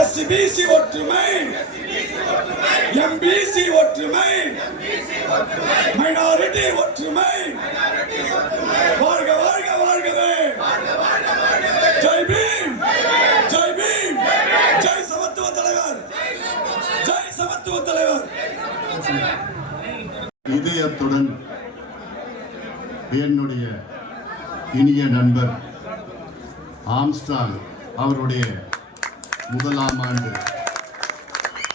SBC ஒற்றுமை, MBC ஒற்றுமை, minority ஒற்றுமை, வாழ்க வாழ்க வாழ்கவே. ஜெய் பீம், ஜெய் பீம், ஜெய் சமத்துவ தலைவர், ஜெய் சமத்துவ தலைவர். இதயத்துடன் என்னுடைய இனிய நண்பர் ஆம்ஸ்ட்ராங் அவருடைய முதலாம் ஆண்டு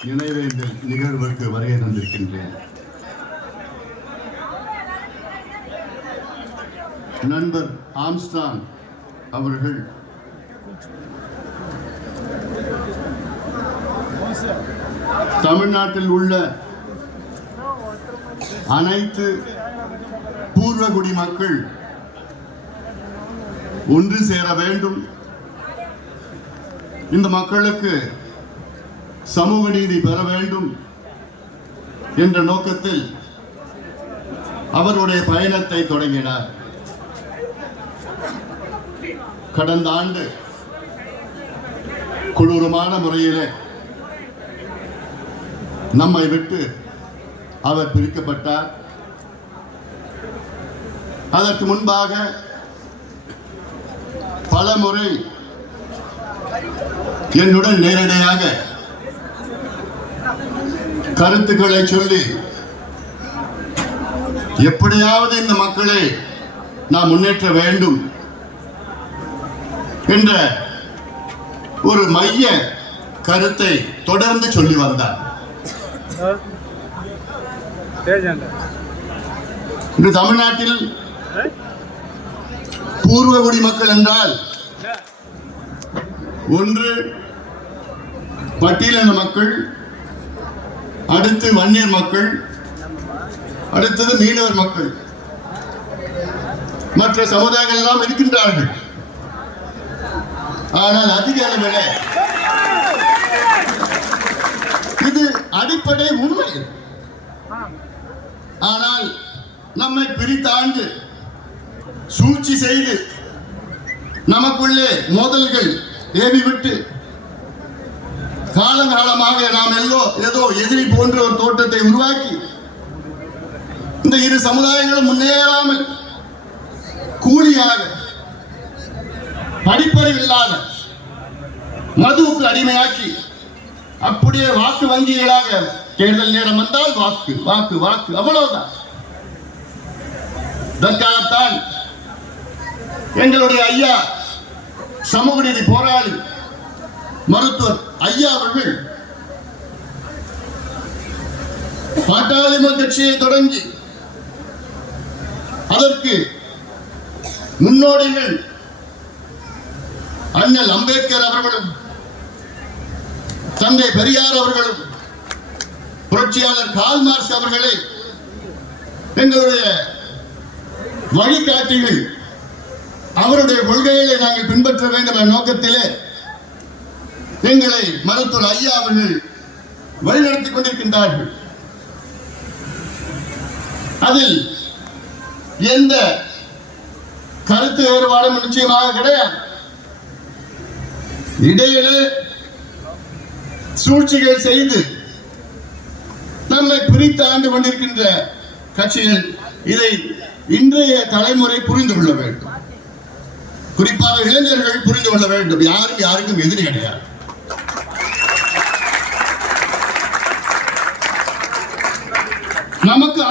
நினைவேந்தல் நிகழ்வுக்கு வருகை தந்திருக்கின்றேன். நண்பர் ஆம்ஸ்ட்ராங் அவர்கள் தமிழ்நாட்டில் உள்ள அனைத்து பூர்வகுடி மக்கள் ஒன்று சேர வேண்டும், இந்த மக்களுக்கு சமூக நீதி பெற வேண்டும் என்ற நோக்கத்தில் அவருடைய பயணத்தை தொடங்கினார். கடந்த ஆண்டு கொடூரமான முறையில் நம்மை விட்டு அவர் பிரிக்கப்பட்டார். அதற்கு முன்பாக பல முறை என்னுடன் நேரடியாக கருத்துக்களை சொல்லி எப்படியாவது இந்த மக்களை நாம் முன்னேற்ற வேண்டும் என்ற ஒரு மைய கருத்தை தொடர்ந்து சொல்லி வந்தார். இன்று தமிழ்நாட்டில் பூர்வகுடி மக்கள் என்றால் ஒன்று பட்டியலின மக்கள், அடுத்து வன்னியர் மக்கள், அடுத்தது மீனவர் மக்கள், மற்ற சமுதாயங்கள் எல்லாம் இருக்கின்றார்கள். ஆனால் அதிக அளவில் இது அடிப்படை உண்மை. ஆனால் நம்மை பிரித்தாண்டு சூழ்ச்சி செய்து நமக்குள்ளே மோதல்கள் ஏவி விட்டு காலங்காலமாக நாம் ஏதோ எதிரி போன்ற ஒரு தோட்டத்தை உருவாக்கி இந்த இரு சமுதாயங்களும் முன்னேறாமல் கூலியாக படிப்பறிவு இல்லாத மதுவுக்கு அடிமையாக்கி அப்படியே வாக்கு வங்கிகளாக தேர்தல் நேரம் வந்தால் வாக்கு வாக்கு வாக்கு அவ்வளவுதான். இதற்காகத்தான் எங்களுடைய ஐயா சமூக நீதி போராளி மருத்துவர் ஐயா அவர்கள் பாட்டாளி மக்கள் கட்சியை தொடங்கி அதற்கு முன்னோடிகள் அண்ணல் அம்பேத்கர் அவர்களும் தந்தை பெரியார் அவர்களும் புரட்சியாளர் கார்ல் மார்க்ஸ் அவர்களை எங்களுடைய வழிகாட்டிகள், அவருடைய கொள்கைகளை நாங்கள் பின்பற்ற வேண்டும் என்ற நோக்கத்திலே எங்களை மருத்துவர் ஐயா அவர்கள் வழிநடத்திக் கொண்டிருக்கின்றார்கள். அதில் எந்த கருத்து வேறுபாடும் நிச்சயமாக கிடையாது. இடையிலே சூழ்ச்சிகள் செய்து நம்மை பிரித்து ஆண்டு கொண்டிருக்கின்ற கட்சிகள் இதை இன்றைய தலைமுறை புரிந்து கொள்ள வேண்டும். குறிப்பாக இளைஞர்கள் புரிந்து கொள்ள வேண்டும். யாரும் யாருக்கும் எதிரி கிடையாது. நமக்கு